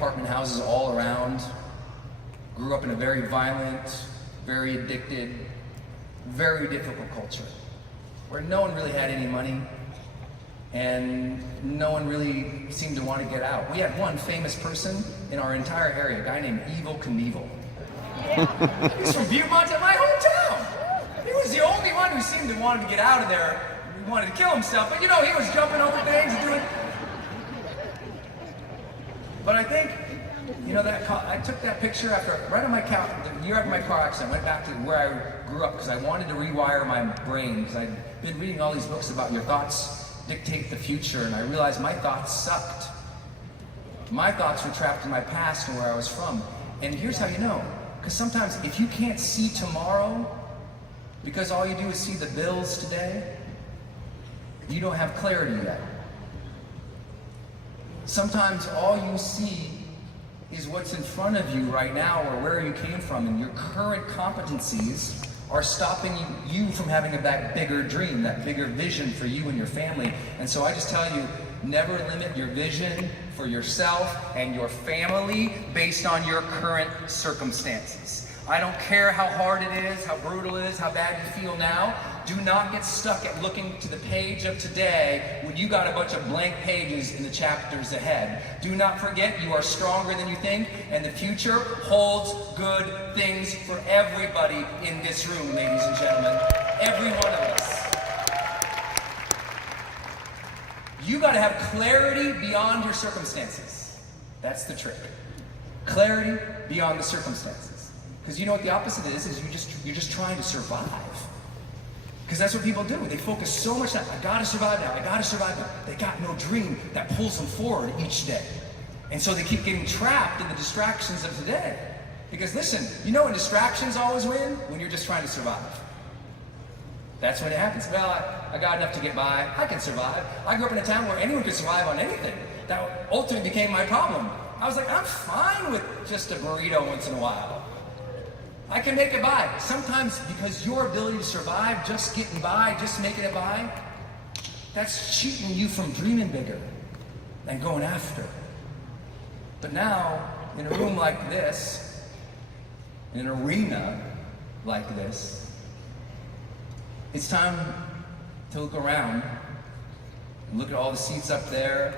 apartment houses all around. Grew up in a very violent, very addicted, very difficult culture, where no one really had any money, and no one really seemed to want to get out. We had one famous person in our entire area, a guy named Evel Knievel. He's from Viewmont, my hometown. He was the only one who seemed to want to get out of there. He wanted to kill himself, but you know, he was jumping over things and doing. But I think, you know, I took that picture right on my couch, the year after my car accident. I went back to where I grew up because I wanted to rewire my brain, because I'd been reading all these books about your thoughts dictate the future, and I realized my thoughts sucked. My thoughts were trapped in my past and where I was from. And here's how you know. Because sometimes if you can't see tomorrow, because all you do is see the bills today, you don't have clarity yet. Sometimes all you see is what's in front of you right now or where you came from, and your current competencies are stopping you from having that bigger dream, that bigger vision for you and your family. And so I just tell you, never limit your vision for yourself and your family based on your current circumstances. I don't care how hard it is, how brutal it is, how bad you feel now. Do not get stuck at looking to the page of today when you got a bunch of blank pages in the chapters ahead. Do not forget you are stronger than you think, and the future holds good things for everybody in this room, ladies and gentlemen. Every one of us. You got to have clarity beyond your circumstances. That's the trick. Clarity beyond the circumstances. Because you know what the opposite is you're just trying to survive. Because that's what people do. They focus so much on, I gotta survive now, I gotta survive now. They got no dream that pulls them forward each day. And so they keep getting trapped in the distractions of today. Because listen, you know when distractions always win? When you're just trying to survive. That's when it happens. Well, I got enough to get by, I can survive. I grew up in a town where anyone could survive on anything. That ultimately became my problem. I was like, I'm fine with just a burrito once in a while. I can make it by. Sometimes because your ability to survive, just getting by, just making it by, that's cheating you from dreaming bigger and going after. But now, in a room like this, in an arena like this, it's time to look around and look at all the seats up there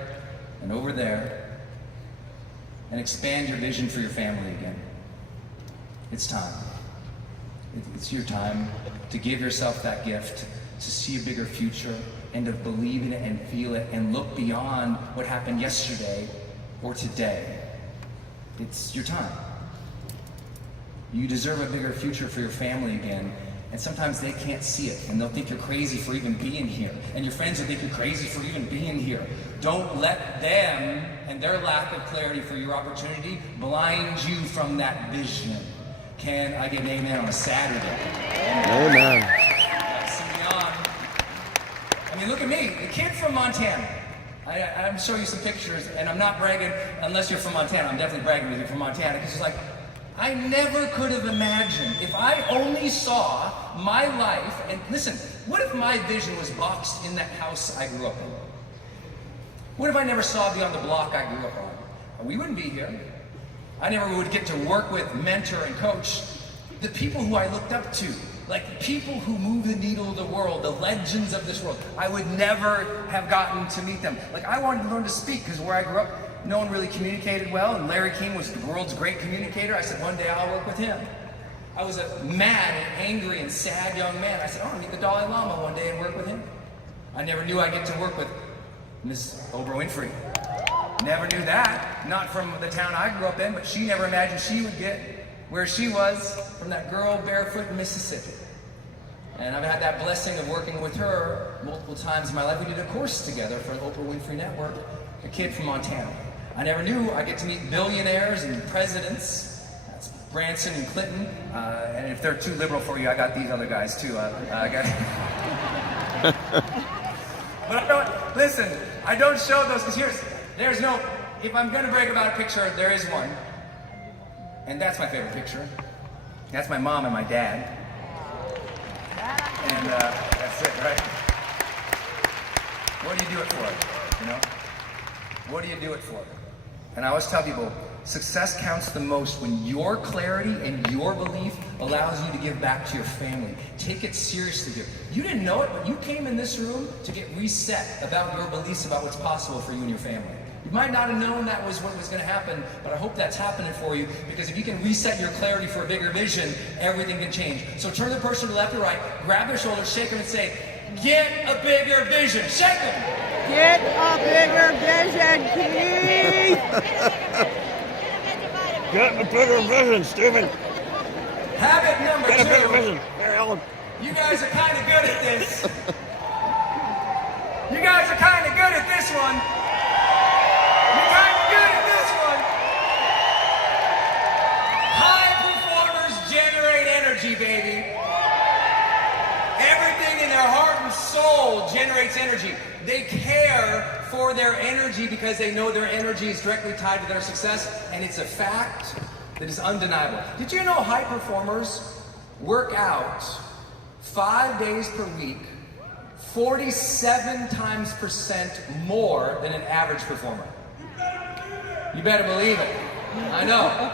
and over there and expand your vision for your family again. It's time. It's your time to give yourself that gift, to see a bigger future, and to believe in it and feel it and look beyond what happened yesterday or today. It's your time. You deserve a bigger future for your family again, and sometimes they can't see it, and they'll think you're crazy for even being here, and your friends will think you're crazy for even being here. Don't let them and their lack of clarity for your opportunity blind you from that vision. Can I get an amen on a Saturday? Amen. See me on. I mean, look at me, the kid from Montana. I'm showing you some pictures, and I'm not bragging unless you're from Montana. I'm definitely bragging with you from Montana, because it's like, I never could have imagined, if I only saw my life, and listen, what if my vision was boxed in that house I grew up in? What if I never saw beyond the block I grew up on? We wouldn't be here. I never would get to work with, mentor, and coach the people who I looked up to, like the people who move the needle of the world, the legends of this world. I would never have gotten to meet them. Like, I wanted to learn to speak, because where I grew up, no one really communicated well, and Larry King was the world's great communicator. I said, one day I'll work with him. I was a mad and angry and sad young man. I said, I want to meet the Dalai Lama one day and work with him. I never knew I'd get to work with Miss Oprah Winfrey. Never knew that, not from the town I grew up in, but she never imagined she would get where she was from that girl barefoot in Mississippi. And I've had that blessing of working with her multiple times in my life. We did a course together for the Oprah Winfrey Network, a kid from Montana. I never knew I'd get to meet billionaires and presidents. That's Branson and Clinton. And if they're too liberal for you, I got these other guys too. But I don't, listen, I don't show those because there's no, if I'm going to brag about a picture, there is one. And that's my favorite picture. That's my mom and my dad. And that's it, right? What do you do it for? You know? What do you do it for? And I always tell people, success counts the most when your clarity and your belief allows you to give back to your family. Take it seriously here. You didn't know it, but you came in this room to get reset about your beliefs about what's possible for you and your family. You might not have known that was what was going to happen, but I hope that's happening for you, because if you can reset your clarity for a bigger vision, everything can change. So turn to the person to the left or right, grab their shoulders, shake them and say, get a bigger vision. Shake them. Get a bigger vision, Keith! Get a bigger vision, Stephen. Habit number 2. Get a bigger vision. Mary Ellen. You guys are kind of good at this. You guys are kind of good at this one. You're kind of good at this one. High performers generate energy, baby. Everything in their heart and soul generates energy. They care for their energy because they know their energy is directly tied to their success, and it's a fact that is undeniable. Did you know high performers work out 5 days per week, 47 times percent more than an average performer? You better believe it. I know.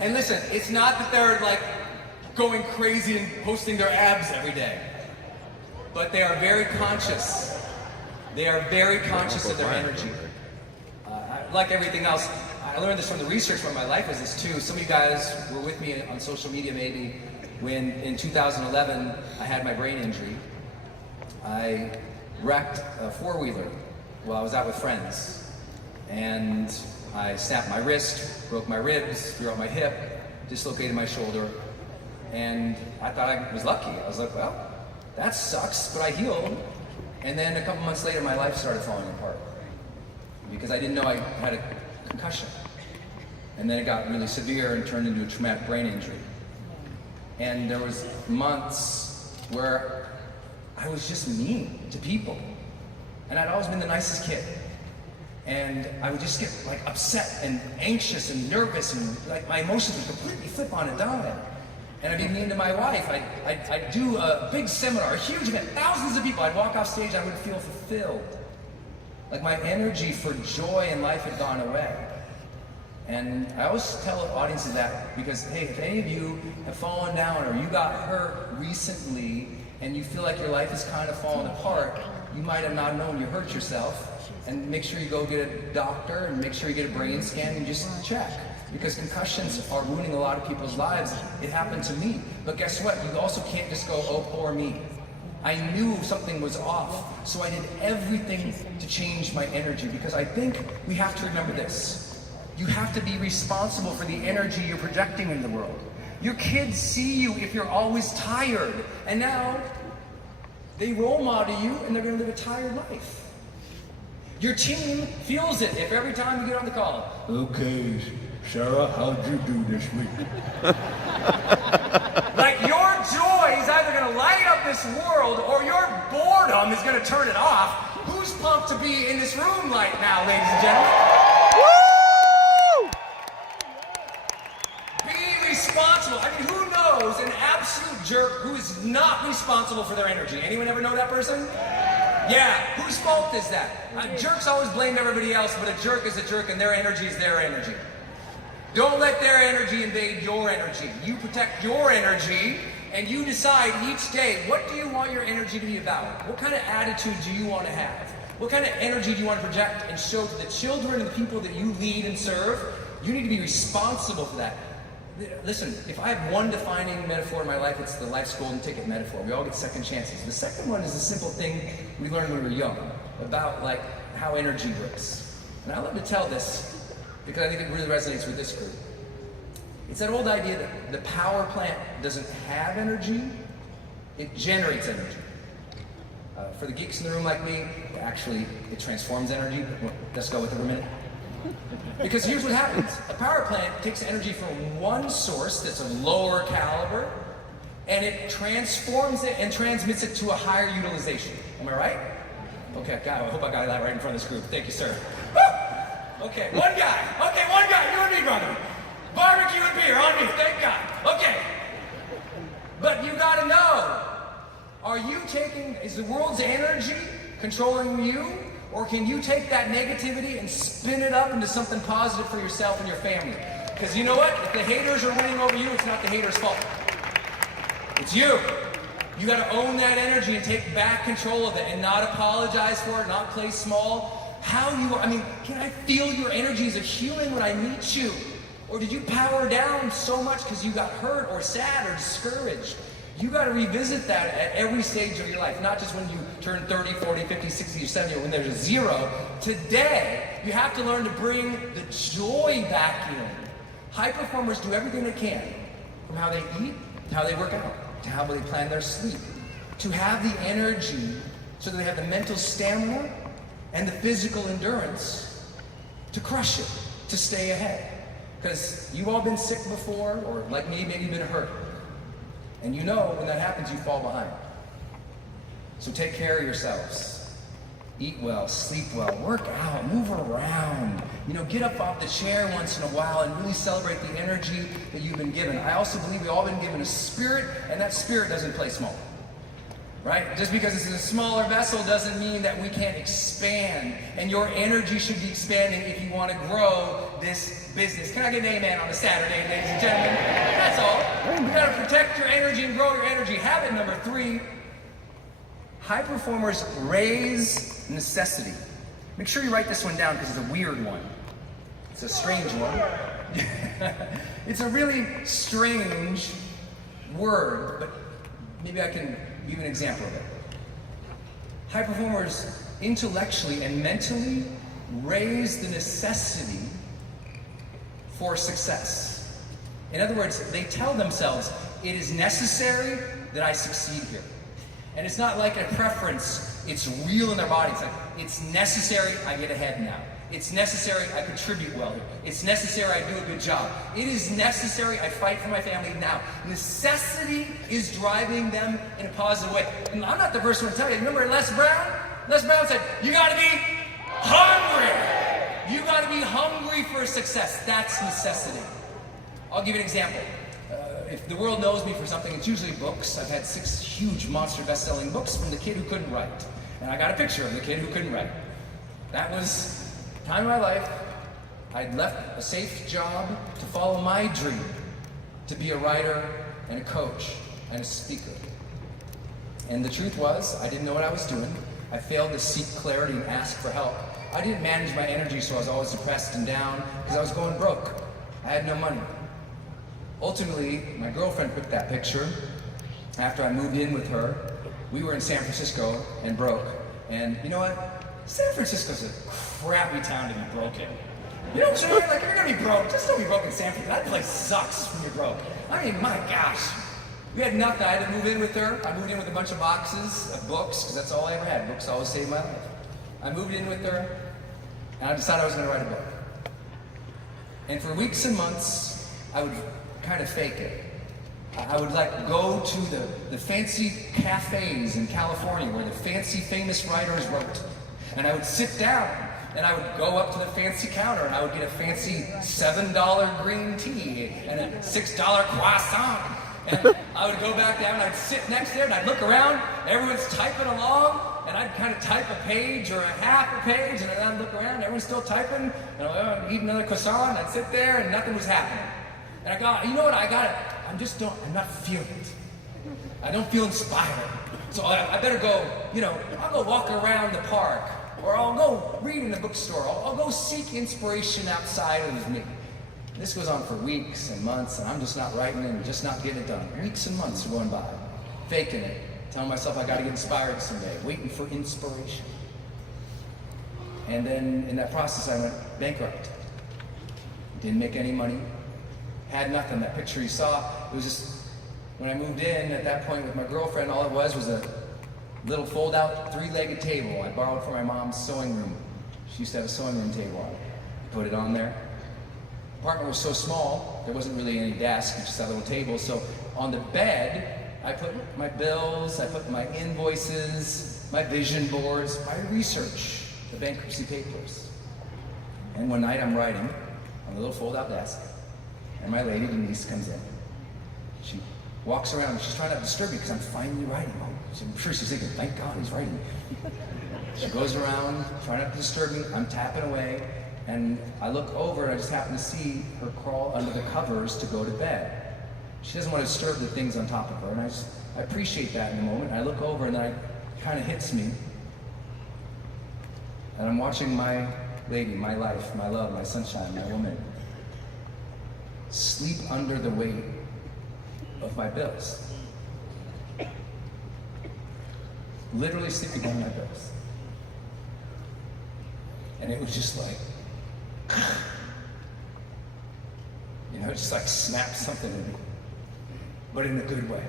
And listen, it's not that they're like going crazy and posting their abs every day, but they are very conscious. They are very conscious of their energy. Like everything else, I learned this from the research when my life was this too. Some of you guys were with me on social media maybe when in 2011 I had my brain injury. I wrecked a four-wheeler while I was out with friends. And I snapped my wrist, broke my ribs, threw out my hip, dislocated my shoulder. And I thought I was lucky. I was like, well, that sucks, but I healed. And then a couple months later, my life started falling apart because I didn't know I had a concussion. And then it got really severe and turned into a traumatic brain injury. And there was months where I was just mean to people. And I'd always been the nicest kid. And I would just get like upset and anxious and nervous, and like my emotions would completely flip on a dime. And I'd be mean to my wife. I'd do a big seminar, a huge event, thousands of people. I'd walk off stage, I would feel fulfilled. Like my energy for joy in life had gone away. And I always tell audiences that because, hey, if any of you have fallen down or you got hurt recently and you feel like your life is kind of falling apart, you might have not known you hurt yourself. And make sure you go get a doctor and make sure you get a brain scan and just check. Because concussions are ruining a lot of people's lives. It happened to me. But guess what? You also can't just go, oh, poor me. I knew something was off, so I did everything to change my energy, because I think we have to remember this. You have to be responsible for the energy you're projecting in the world. Your kids see you if you're always tired, and now they role model you and they're going to live a tired life. Your team feels it if every time you get on the call, okay, Sarah, how'd you do this week? Like your joy is either going to light up this world or your boredom is going to turn it off. Who's pumped to be in this room right now, ladies and gentlemen? Woo! Be responsible. I mean, who knows an absolute jerk who is not responsible for their energy? Anyone ever know that person? Yeah, whose fault is that? Jerks always blame everybody else, but a jerk is a jerk and their energy is their energy. Don't let their energy invade your energy. You protect your energy, and you decide each day, what do you want your energy to be about? What kind of attitude do you want to have? What kind of energy do you want to project and show to the children and the people that you lead and serve? You need to be responsible for that. Listen, if I have one defining metaphor in my life, it's the life's golden ticket metaphor. We all get second chances. The second one is a simple thing we learned when we were young about like how energy works. And I love to tell this because I think it really resonates with this group. It's that old idea that the power plant doesn't have energy, it generates energy. For the geeks in the room like me, actually it transforms energy. Let's go with it for a minute. Because here's what happens. A power plant takes energy from one source that's of lower caliber, and it transforms it and transmits it to a higher utilization. Am I right? Okay, God, I hope I got that right in front of this group. Thank you, sir. Woo! Okay, one guy. Okay, one guy. You and me, brother. Barbecue and beer on me. Thank God. Okay. But you gotta know, is the world's energy controlling you? Or can you take that negativity and spin it up into something positive for yourself and your family? Because you know what? If the haters are winning over you, it's not the haters' fault. It's you. You got to own that energy and take back control of it and not apologize for it, not play small. How you are, I mean, can I feel your energy as a human when I meet you? Or did you power down so much because you got hurt or sad or discouraged? You got to revisit that at every stage of your life, not just when you turn 30, 40, 50, 60, or 70, or when there's a zero. Today, you have to learn to bring the joy back in. High performers do everything they can, from how they eat, to how they work out, to how they plan their sleep, to have the energy so that they have the mental stamina and the physical endurance to crush it, to stay ahead. Because you've all been sick before, or like me, maybe you've been hurt. And you know when that happens, you fall behind. So take care of yourselves. Eat well, sleep well, work out, move around. You know, get up off the chair once in a while and really celebrate the energy that you've been given. I also believe we've all been given a spirit, and that spirit doesn't play small. Right? Just because it's in a smaller vessel doesn't mean that we can't expand. And your energy should be expanding if you want to grow this business. Can I get an amen on a Saturday, ladies and gentlemen? That's all. You got to protect your energy and grow your energy. Habit number 3, high performers raise necessity. Make sure you write this one down because it's a weird one. It's a strange one. It's a really strange word, but maybe I can give an example of it. High performers intellectually and mentally raise the necessity for success. In other words, they tell themselves, it is necessary that I succeed here. And it's not like a preference, it's real in their body. It's like, it's necessary I get ahead now. It's necessary I contribute well here. It's necessary I do a good job. It is necessary I fight for my family now. Necessity is driving them in a positive way. And I'm not the first one to tell you. Remember Les Brown? Les Brown said, you gotta be hungry. You gotta be hungry for success. That's necessity. I'll give you an example. If the world knows me for something, it's usually books. I've had 6 huge monster best-selling books from the kid who couldn't write. And I got a picture of the kid who couldn't write. That was time of my life. I'd left a safe job to follow my dream, to be a writer and a coach and a speaker. And the truth was, I didn't know what I was doing. I failed to seek clarity and ask for help. I didn't manage my energy, so I was always depressed and down because I was going broke. I had no money. Ultimately, my girlfriend took that picture. After I moved in with her, we were in San Francisco and broke. And you know what? San Francisco's a crappy town to be broke in. You know what I'm saying? Like, if you're gonna be broke, just don't be broke in San Francisco. That place sucks when you're broke. I mean, my gosh. We had nothing. I had to move in with her. I moved in with a bunch of boxes of books, because that's all I ever had. Books always saved my life. I moved in with her, and I decided I was gonna write a book. And for weeks and months, I would kind of fake it. I would like go to the fancy cafes in California where the fancy famous writers wrote. And I would sit down and I would go up to the fancy counter and I would get a fancy $7 green tea and a $6 croissant. And I would go back down and I'd sit next there and I'd look around, everyone's typing along, and I'd kind of type a page or a half a page, and then I'd look around, everyone's still typing, and I'd eat another croissant, and I'd sit there and nothing was happening. And I got, you know what, I got it. I'm not feeling it. I don't feel inspired. So I better go, I'll go walk around the park, or I'll go read in the bookstore. I'll go seek inspiration outside of me. This goes on for weeks and months, and I'm just not writing and just not getting it done. Weeks and months are going by, faking it, telling myself I gotta get inspired someday, waiting for inspiration. And then in that process, I went bankrupt. Didn't make any money. Had nothing. That picture you saw, it was just, when I moved in at that point with my girlfriend, all it was a little fold-out 3-legged table I borrowed from my mom's sewing room. She used to have a sewing room table on it. Put it on there. The apartment was so small, there wasn't really any desk, just that little table. So on the bed, I put my bills, I put my invoices, my vision boards, my research, the bankruptcy papers. And one night I'm writing on the little fold-out desk, and my lady, Denise, comes in. She walks around, she's trying not to disturb me because I'm finally writing. I'm sure she's thinking, thank God he's writing. She goes around, trying not to disturb me. I'm tapping away, and I look over, and I just happen to see her crawl under the covers to go to bed. She doesn't want to disturb the things on top of her, and I appreciate that in the moment. I look over, and then it kind of hits me. And I'm watching my lady, my life, my love, my sunshine, my woman, sleep under the weight of my bills. Literally sleeping on my bills. And it was just like, just like snapped something in me. But in a good way.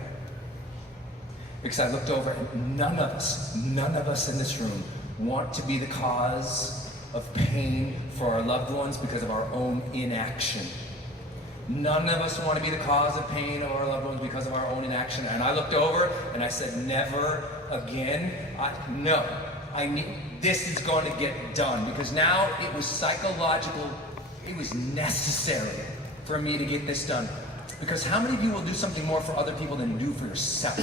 Because I looked over and none of us in this room want to be the cause of pain for our loved ones because of our own inaction. None of us want to be the cause of pain of our loved ones because of our own inaction. And I looked over and I said, never again. This is going to get done, because now it was psychological, it was necessary for me to get this done. Because how many of you will do something more for other people than you do for yourself?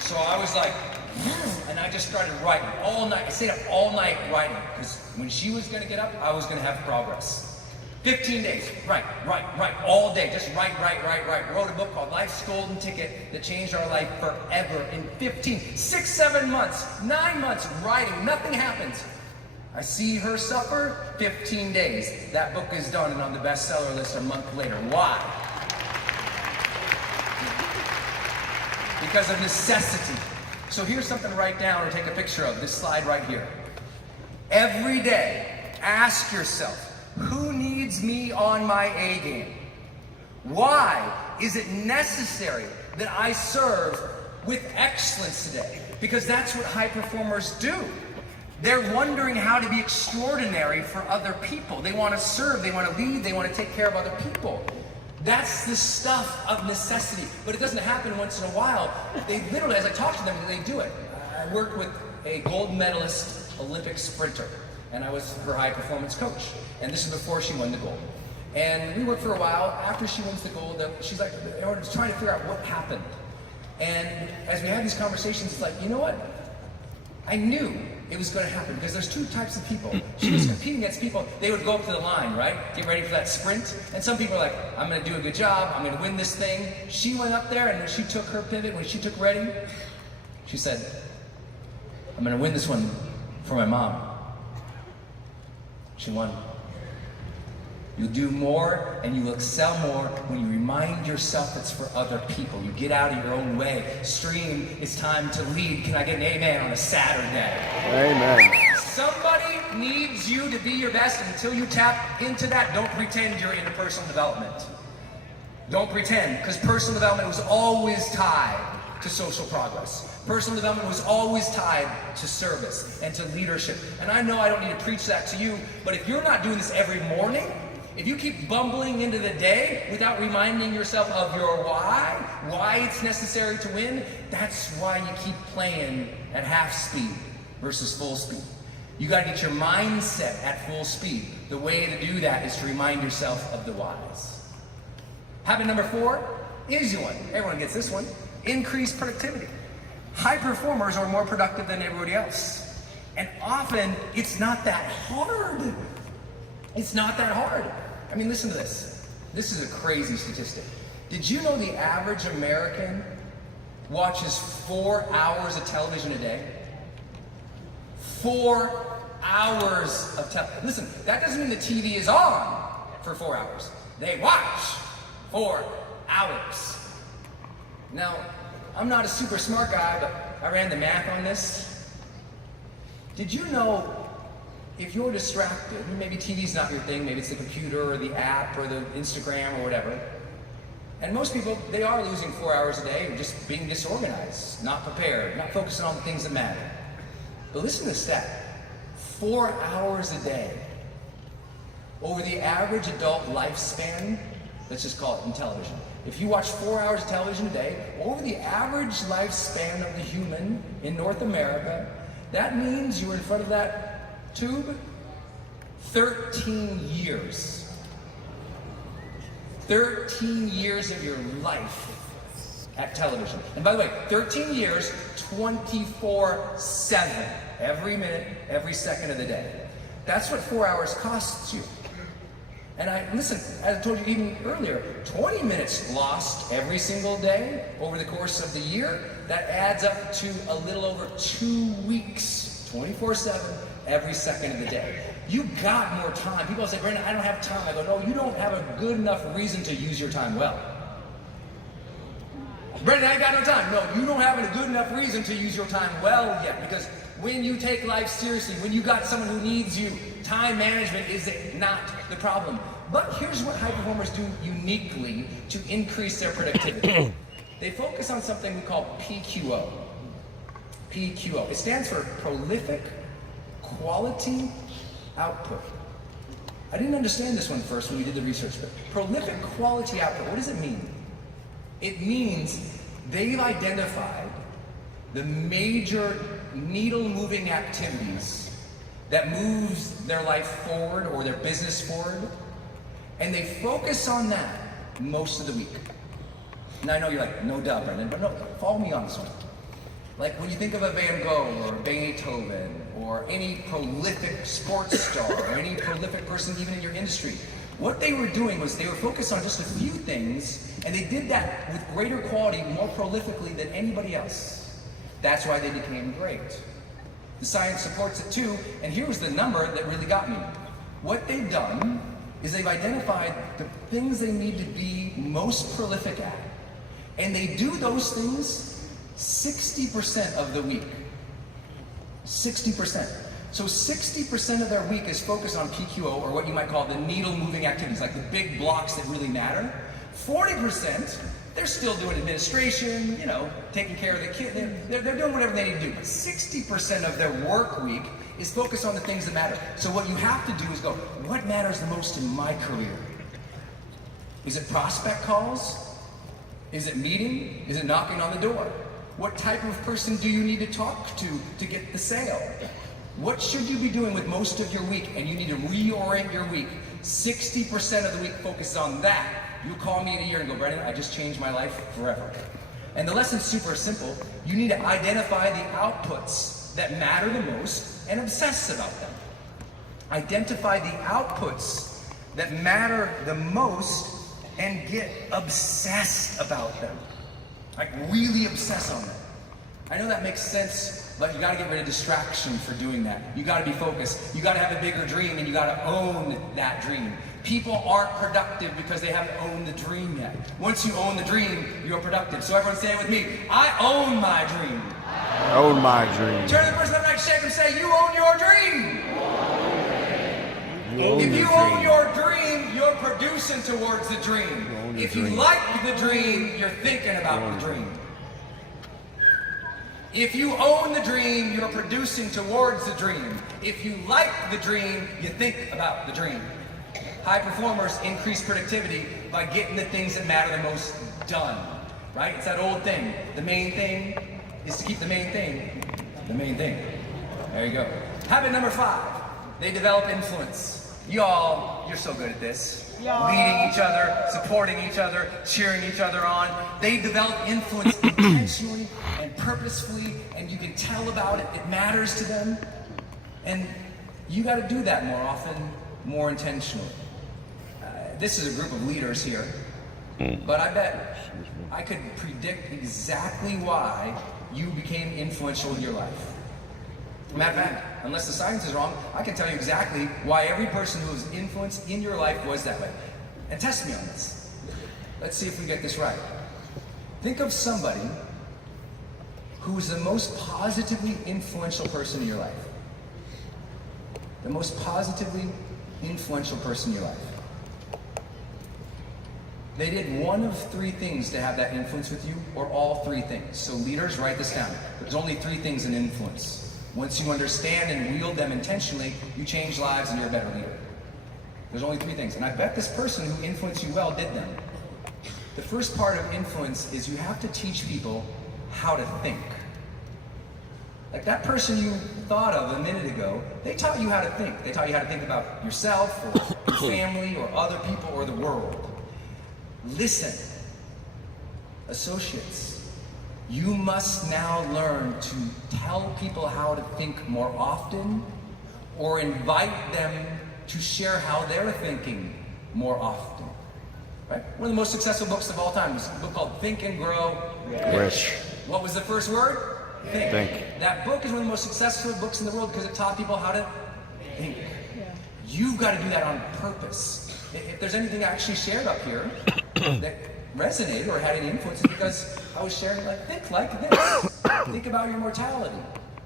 So I was like, and I just started writing all night. I stayed up all night writing, because when she was going to get up, I was going to have progress. 15 days, write, all day, just write. Wrote a book called Life's Golden Ticket that changed our life forever in 6, 7 months, 9 months, writing, nothing happens. I see her suffer, 15 days. That book is done and on the bestseller list a month later. Why? Because of necessity. So here's something to write down or take a picture of, this slide right here. Every day, ask yourself, who needs me on my A game? Why is it necessary that I serve with excellence today? Because that's what high performers do. They're wondering how to be extraordinary for other people. They want to serve, they want to lead, they want to take care of other people. That's the stuff of necessity. But it doesn't happen once in a while. They literally, as I talk to them, they do it. I worked with a gold medalist Olympic sprinter, and I was her high performance coach. And this is before she won the gold. And we worked for a while. After she wins the gold, she's like, everyone was trying to figure out what happened. And as we had these conversations, it's like, you know what? I knew it was going to happen, because there's two types of people. She was competing against people. They would go up to the line, right? Get ready for that sprint. And some people are like, I'm going to do a good job. I'm going to win this thing. She went up there, and when she took her pivot, when she took ready, she said, I'm going to win this one for my mom. She won. You'll do more and you will excel more when you remind yourself it's for other people. You get out of your own way. Stream, it's time to lead. Can I get an amen on a Saturday? Amen. Somebody needs you to be your best, and until you tap into that, don't pretend you're into personal development. Don't pretend, because personal development was always tied to social progress. Personal development was always tied to service and to leadership. And I know I don't need to preach that to you, but if you're not doing this every morning, if you keep bumbling into the day without reminding yourself of your why it's necessary to win, that's why you keep playing at half speed versus full speed. You gotta get your mindset at full speed. The way to do that is to remind yourself of the whys. Habit number 4, easy one. Everyone gets this one. Increase productivity. High performers are more productive than everybody else. And often, it's not that hard. It's not that hard. I mean, listen to this. This is a crazy statistic. Did you know the average American watches 4 hours of television a day? 4 hours of television. Listen, that doesn't mean the TV is on for 4 hours. They watch 4 hours. Now, I'm not a super smart guy, but I ran the math on this. Did you know if you're distracted, maybe TV's not your thing, maybe it's the computer or the app or the Instagram or whatever, and most people, they are losing 4 hours a day just being disorganized, not prepared, not focusing on the things that matter. But listen to the stat. 4 hours a day. Over the average adult lifespan, let's just call it in television. If you watch 4 hours of television a day, over the average lifespan of the human in North America, that means you were in front of that tube 13 years. 13 years of your life at television. And by the way, 13 years, 24/7, every minute, every second of the day. That's what 4 hours costs you. And listen, as I told you even earlier, 20 minutes lost every single day over the course of the year, that adds up to a little over 2 weeks, 24/7, every second of the day. You got more time. People say, Brendon, I don't have time. I go, no, you don't have a good enough reason to use your time well. Brendon, I ain't got no time. No, you don't have a good enough reason to use your time well yet, because when you take life seriously, when you got someone who needs you, time management is not the problem. But here's what high performers do uniquely to increase their productivity. They focus on something we call PQO. PQO. It stands for prolific quality output. I didn't understand this one first when we did the research, but prolific quality output, what does it mean? It means they've identified the major needle-moving activities that moves their life forward or their business forward, and they focus on that most of the week. Now I know you're like, no doubt, Brendon, but no, follow me on this one. Like when you think of a Van Gogh or Beethoven or any prolific sports star or any prolific person even in your industry, what they were doing was they were focused on just a few things, and they did that with greater quality, more prolifically than anybody else. That's why they became great. The science supports it too, and here's the number that really got me. What they've done is they've identified the things they need to be most prolific at, and they do those things 60% of the week. 60%. So 60% of their week is focused on PQO, or what you might call the needle-moving activities, like the big blocks that really matter. 40%, they're still doing administration, you know, taking care of the kid. They're doing whatever they need to do. But 60% of their work week is focused on the things that matter. So what you have to do is go, what matters the most in my career? Is it prospect calls? Is it meeting? Is it knocking on the door? What type of person do you need to talk to get the sale? What should you be doing with most of your week? And you need to reorient your week. 60% of the week focuses on that. You call me in a year and go, Brendon, I just changed my life forever. And the lesson's super simple. You need to identify the outputs that matter the most and obsess about them. Identify the outputs that matter the most and get obsessed about them. Like really obsess on them. I know that makes sense, but you gotta get rid of distraction for doing that. You gotta be focused. You gotta have a bigger dream, and you gotta own that dream. People aren't productive because they haven't owned the dream yet. Once you own the dream, you're productive. So everyone say it with me. I own my dream. I own my dream. Turn to the person next to shake and say, you own your dream. If you own your dream, you're producing towards the dream. If you like the dream, you're thinking about the dream. If you own the dream, you're producing towards the dream. If you like the dream, you think about the dream. High performers increase productivity by getting the things that matter the most done, right? It's that old thing. The main thing is to keep the main thing the main thing. There you go. Habit number 5, they develop influence. You're so good at this. Leading each other, supporting each other, cheering each other on. They develop influence intentionally and purposefully, and you can tell about it. It matters to them. And you got to do that more often, more intentionally. This is a group of leaders here, but I bet I could predict exactly why you became influential in your life. Matter of fact, unless the science is wrong, I can tell you exactly why every person who was influenced in your life was that way. And test me on this. Let's see if we get this right. Think of somebody who is the most positively influential person in your life. The most positively influential person in your life. They did one of 3 things to have that influence with you, or all 3 things. So leaders, write this down. There's only 3 things in influence. Once you understand and wield them intentionally, you change lives and you're a better leader. There's only 3 things. And I bet this person who influenced you well did them. The first part of influence is you have to teach people how to think. Like that person you thought of a minute ago, they taught you how to think. They taught you how to think about yourself or your family or other people or the world. Listen. associates, you must now learn to tell people how to think more often or invite them to share how they're thinking more often. Right? One of the most successful books of all time is a book called Think and Grow Rich. What was the first word? Think. That book is one of the most successful books in the world because it taught people how to think. You've got to do that on purpose. If there's anything I actually shared up here that resonated or had any influence, it's because I was sharing think like this. Think about your mortality.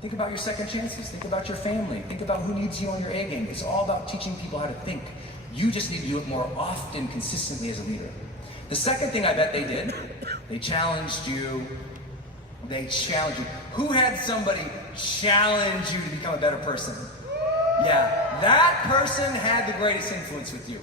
Think about your second chances. Think about your family. Think about who needs you on your A game. It's all about teaching people how to think. You just need to do it more often, consistently as a leader. The second thing I bet they did, they challenged you. They challenged you. Who had somebody challenge you to become a better person? Yeah, that person had the greatest influence with you.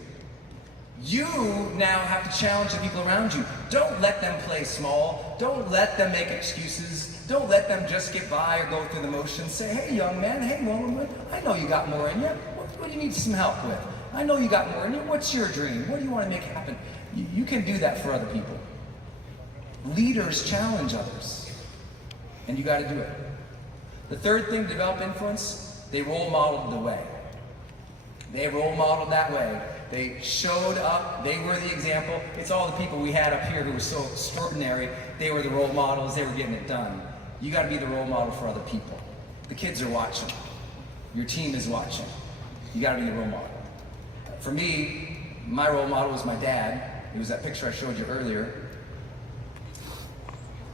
You now have to challenge the people around you. Don't let them play small. Don't let them make excuses. Don't let them just get by or go through the motions. Say, hey, young man, hey, woman, I know you got more in you. What do you need some help with? I know you got more in you. What's your dream? What do you want to make happen? You can do that for other people. Leaders challenge others, and you got to do it. The third thing to develop influence, they role modeled the way. They role modeled that way. They showed up, they were the example. It's all the people we had up here who were so extraordinary. They were the role models, they were getting it done. You gotta be the role model for other people. The kids are watching. Your team is watching. You gotta be the role model. For me, my role model was my dad. It was that picture I showed you earlier.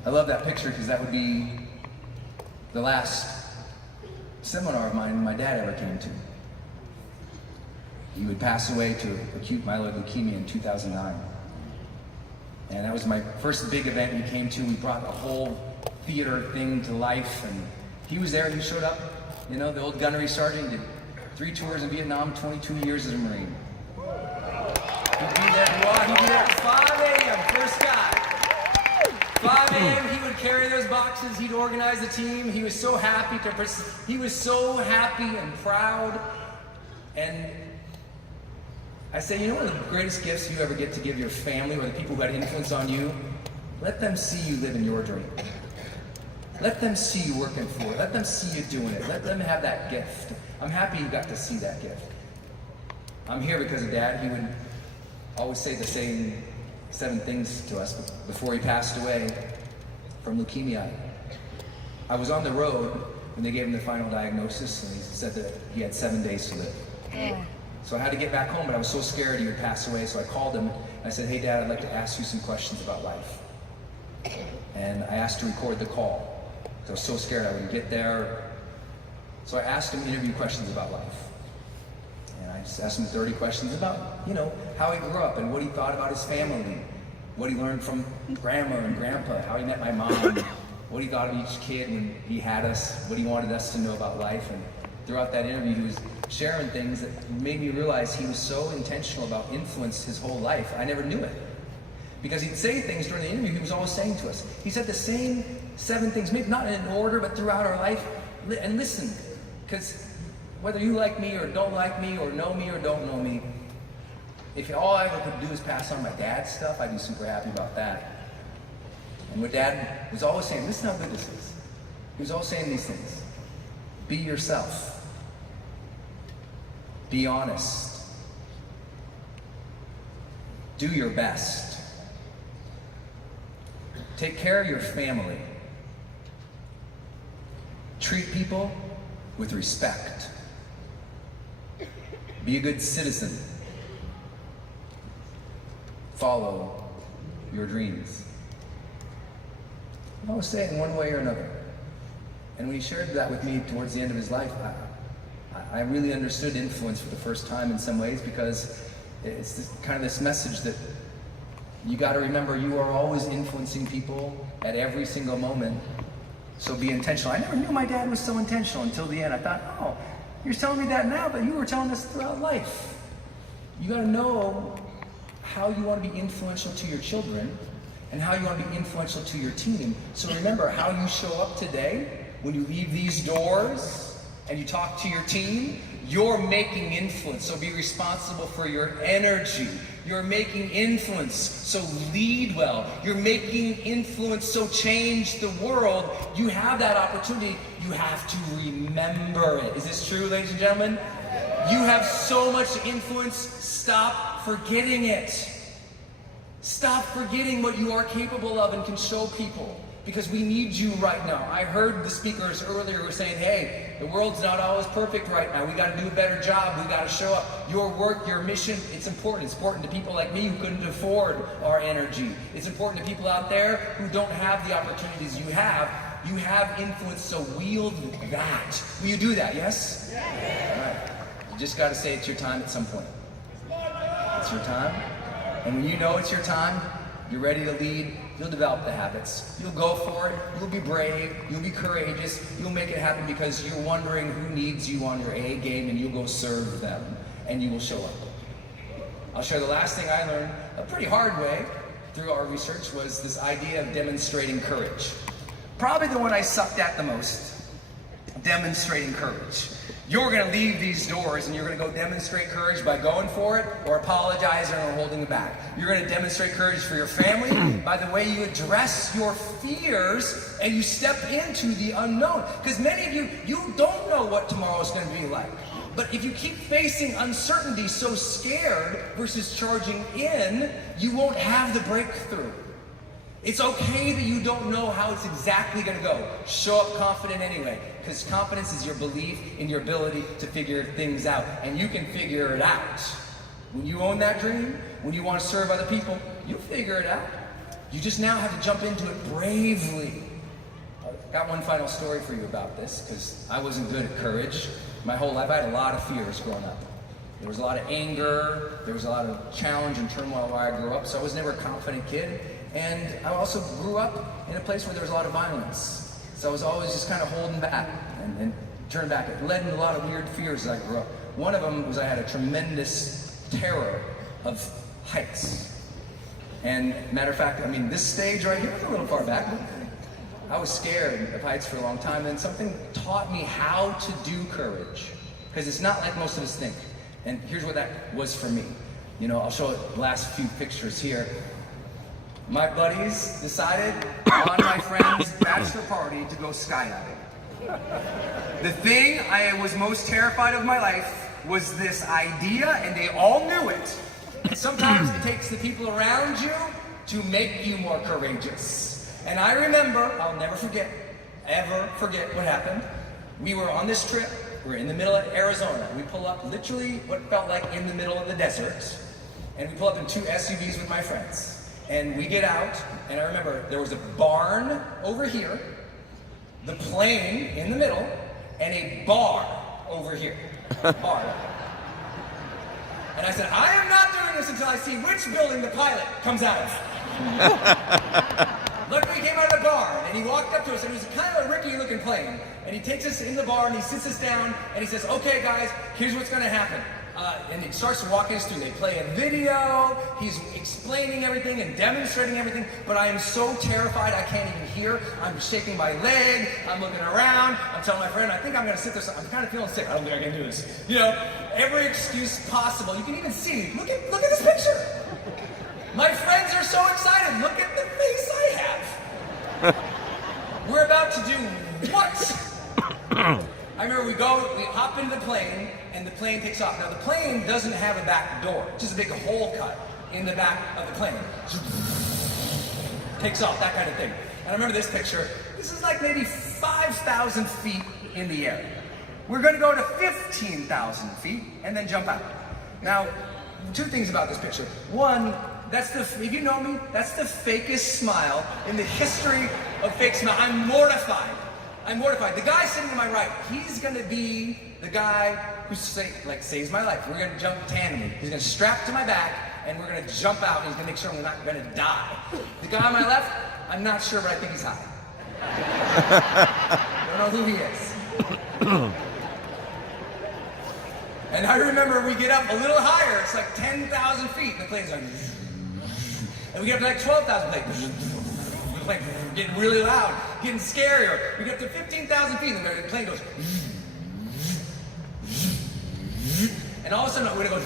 I love that picture because that would be the last seminar of mine my dad ever came to. He would pass away to acute myeloid leukemia in 2009. And that was my first big event he came to. We brought the whole theater thing to life, and he was there, he showed up. You know, the old gunnery sergeant, did 3 tours in Vietnam, 22 years as a Marine. He'd be there at 5 a.m., first guy. 5 a.m., he would carry those boxes, he'd organize the team. He was so happy he was so happy and proud. And I say, you know one of the greatest gifts you ever get to give your family or the people who had influence on you? Let them see you living your dream. Let them see you working for it. Let them see you doing it. Let them have that gift. I'm happy you got to see that gift. I'm here because of Dad. He would always say the same 7 things to us before he passed away from leukemia. I was on the road when they gave him the final diagnosis, and he said that he had 7 days to live. So I had to get back home, but I was so scared he would pass away, so I called him. I said, hey, Dad, I'd like to ask you some questions about life. And I asked to record the call. I was so scared I wouldn't get there. So I asked him interview questions about life. And I just asked him 30 questions about, you know, how he grew up and what he thought about his family, what he learned from Grandma and Grandpa, how he met my mom, what he thought of each kid when he had us, what he wanted us to know about life. And throughout that interview, he was sharing things that made me realize he was so intentional about influence his whole life. I never knew it. Because he'd say things during the interview he was always saying to us. He said the same 7 things, maybe not in an order, but throughout our life. And listen, because whether you like me or don't like me or know me or don't know me, if all I ever could do is pass on my dad's stuff, I'd be super happy about that. And what Dad was always saying, listen how good this is. He was always saying these things. Be yourself. Be honest. Do your best. Take care of your family. Treat people with respect. Be a good citizen. Follow your dreams. I always say it in one way or another. And when he shared that with me towards the end of his life, I really understood influence for the first time in some ways, because it's this message that you got to remember you are always influencing people at every single moment. So be intentional. I never knew my dad was so intentional until the end. I thought, oh, you're telling me that now, but you were telling us throughout life. You got to know how you want to be influential to your children and how you want to be influential to your team. So remember how you show up today when you leave these doors and you talk to your team. You're making influence, so be responsible for your energy. You're making influence, so lead well. You're making influence, so change the world. You have that opportunity. You have to remember it. Is this true, ladies and gentlemen? You have so much influence. Stop forgetting it. Stop forgetting what you are capable of and can show people. Because we need you right now. I heard the speakers earlier who were saying, hey, the world's not always perfect right now. We got to do a better job. We got to show up. Your work, your mission, it's important. It's important to people like me who couldn't afford our energy. It's important to people out there who don't have the opportunities you have. You have influence, so wield that. Will you do that, yes? Yes. All right. You just got to say it's your time at some point. It's your time. And when you know it's your time, you're ready to lead, you'll develop the habits. You'll go for it, you'll be brave, you'll be courageous, you'll make it happen because you're wondering who needs you on your A game, and you'll go serve them, and you will show up. I'll share the last thing I learned a pretty hard way through our research was this idea of demonstrating courage. Probably the one I sucked at the most, demonstrating courage. You're going to leave these doors and you're going to go demonstrate courage by going for it or apologizing or holding it back. You're going to demonstrate courage for your family by the way you address your fears and you step into the unknown. Because many of you don't know what tomorrow is going to be like. But if you keep facing uncertainty so scared versus charging in, you won't have the breakthrough. It's okay that you don't know how it's exactly going to go. Show up confident anyway, because confidence is your belief in your ability to figure things out, and you can figure it out. When you own that dream, when you want to serve other people, you'll figure it out. You just now have to jump into it bravely. I've got one final story for you about this, because I wasn't good at courage. My whole life, I had a lot of fears growing up. There was a lot of anger, there was a lot of challenge and turmoil where I grew up, so I was never a confident kid. And I also grew up in a place where there was a lot of violence. So I was always just kind of holding back and turning back. It led to a lot of weird fears as I grew up. One of them was I had a tremendous terror of heights. And matter of fact, I mean, this stage right here was a little far back. I was scared of heights for a long time, and something taught me how to do courage. Because it's not like most of us think. And here's what that was for me. You know, I'll show the last few pictures here. My buddies decided on my friend's bachelor party to go skydiving. The thing I was most terrified of in my life was this idea, and they all knew it. And sometimes it takes the people around you to make you more courageous. And I remember, I'll never forget, ever forget what happened. We were on this trip, we're in the middle of Arizona. We pull up literally what felt like in the middle of the desert. And we pull up in 2 SUVs with my friends. And we get out, and I remember there was a barn over here, the plane in the middle, and a bar over here. Bar. And I said, I am not doing this until I see which building the pilot comes out of. Luckily, he came out of the bar, and he walked up to us, and it was kind of a rickety-looking plane. And he takes us in the bar, and he sits us down, and he says, okay, guys, here's what's going to happen. And he starts walking us through. They play a video, he's explaining everything and demonstrating everything, but I am so terrified I can't even hear. I'm shaking my leg, I'm looking around, I'm telling my friend, I think I'm going to sit there, I'm kind of feeling sick, I don't think I can do this. You know, every excuse possible. You can even see, look at this picture. My friends are so excited, look at the face I have. We're about to do what? I remember we hop into the plane, and the plane takes off. Now the plane doesn't have a back door, just a big hole cut in the back of the plane. Takes off, that kind of thing. And I remember this picture. This is like maybe 5,000 feet in the air. We're going to go to 15,000 feet and then jump out. Now, 2 things about this picture. One, if you know me, that's the fakest smile in the history of fake smile. I'm mortified. I'm mortified. The guy sitting to my right, he's going to be the guy who saves my life. We're going to jump tandem. He's going to strap to my back, and we're going to jump out, and he's going to make sure we're not going to die. The guy on my left, I'm not sure, but I think he's high. I don't know who he is. And I remember we get up a little higher. It's like 10,000 feet. The plane's like... And we get up to like 12,000 feet. Like getting really loud, getting scarier. We get up to 15,000 feet, and the plane goes. And all of a sudden, we're gonna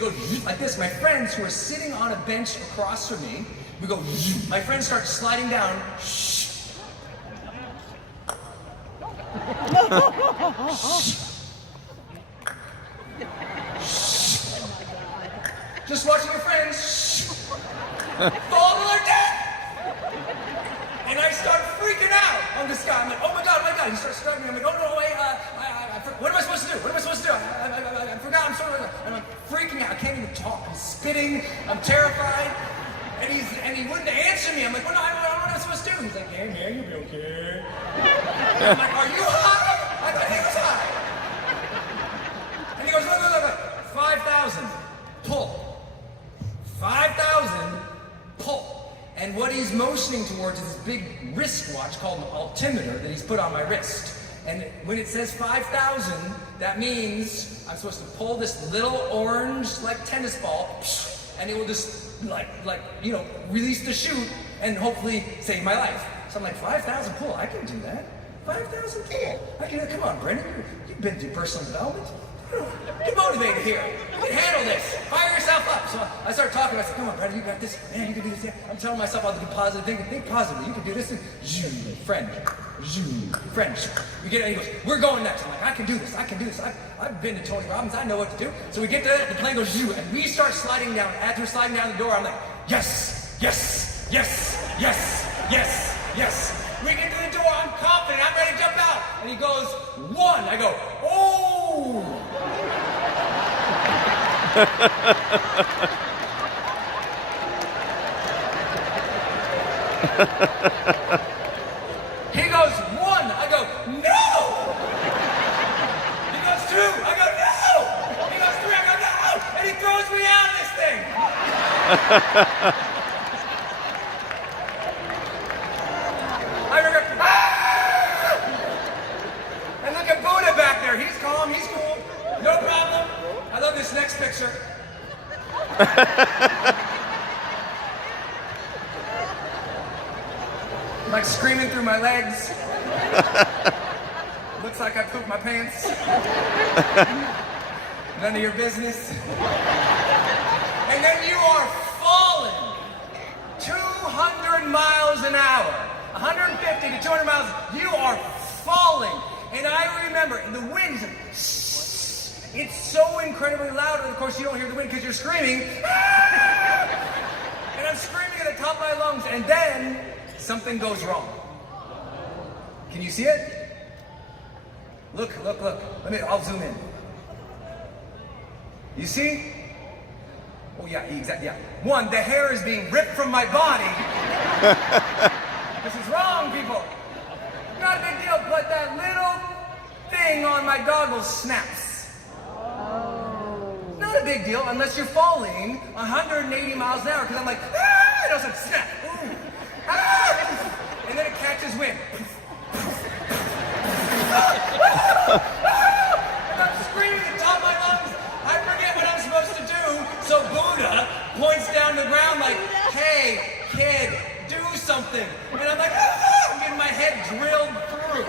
go like this. My friends who are sitting on a bench across from me, we go, my friends start sliding down. Just watching your friends fall to their death. And I start freaking out on this guy. I'm like, oh my God. He starts struggling. I'm like, oh no, wait, what am I supposed to do? I forgot, I'm like freaking out. I can't even talk. I'm spitting, I'm terrified. And he wouldn't answer me. I'm like, well, no, I don't know what I'm supposed to do. He's like, hey man, you'll be okay. I'm like, are you high? I thought he was high. And he goes, look, 5,000, pull. 5,000, pull. And what he's motioning towards is this big wristwatch called an altimeter that he's put on my wrist. And when it says 5,000, that means I'm supposed to pull this little orange, like tennis ball, and it will just, release the chute and hopefully save my life. So I'm like, 5,000 pull, I can do that. 5,000 pull, I can do that. Come on, Brendon, you've been through personal development. Get motivated here. You can handle this. Fire yourself up. So I start talking. I said, come on, Brendon, you got this. Man, you can do this. Yeah. I'm telling myself I'll do positive thinking. Think positively. You can do this. Friend. We get it. And he goes, we're going next. I'm like, I can do this. I've been to Tony Robbins. I know what to do. So we get to that. The plane goes, and we start sliding down. As we're sliding down the door, I'm like, yes. We get to the door. I'm confident. I'm ready to jump out. And he goes, 1. I go, oh. He goes, 1. I go, no. He goes, 2. I go, no. He goes, 3. I go, no. And he throws me out of this thing. I remember, and look at Buddha back there. He's calm. He's cool. No problem. I love this next picture. I'm like screaming through my legs. Looks like I pooped my pants. None of your business. And then you are falling 200 miles an hour. 150 to 200 miles. You are falling. And I remember the wind. It's so incredibly loud, and of course you don't hear the wind because you're screaming. And I'm screaming at the top of my lungs, and then something goes wrong. Can you see it? Look. I'll zoom in. You see? Oh yeah, exactly, yeah. 1, the hair is being ripped from my body. This is wrong, people. Not a big deal, but that little thing on my goggles snaps. Not a big deal unless you're falling 180 miles an hour, because I'm like, it doesn't snap. And then it catches wind. And I'm screaming at the top of my lungs. I forget what I'm supposed to do. So Buddha points down the ground like, hey, kid, do something. And I'm like, I'm getting my head drilled through.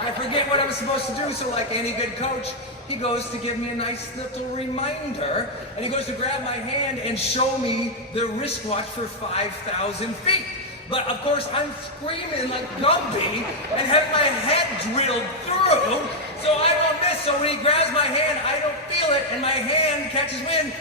I forget what I'm supposed to do, so like any good coach, he goes to give me a nice little reminder, and he goes to grab my hand and show me the wristwatch for 5,000 feet. But of course, I'm screaming like Gumby and have my head drilled through, so I won't miss. So when he grabs my hand, I don't feel it, and my hand catches wind.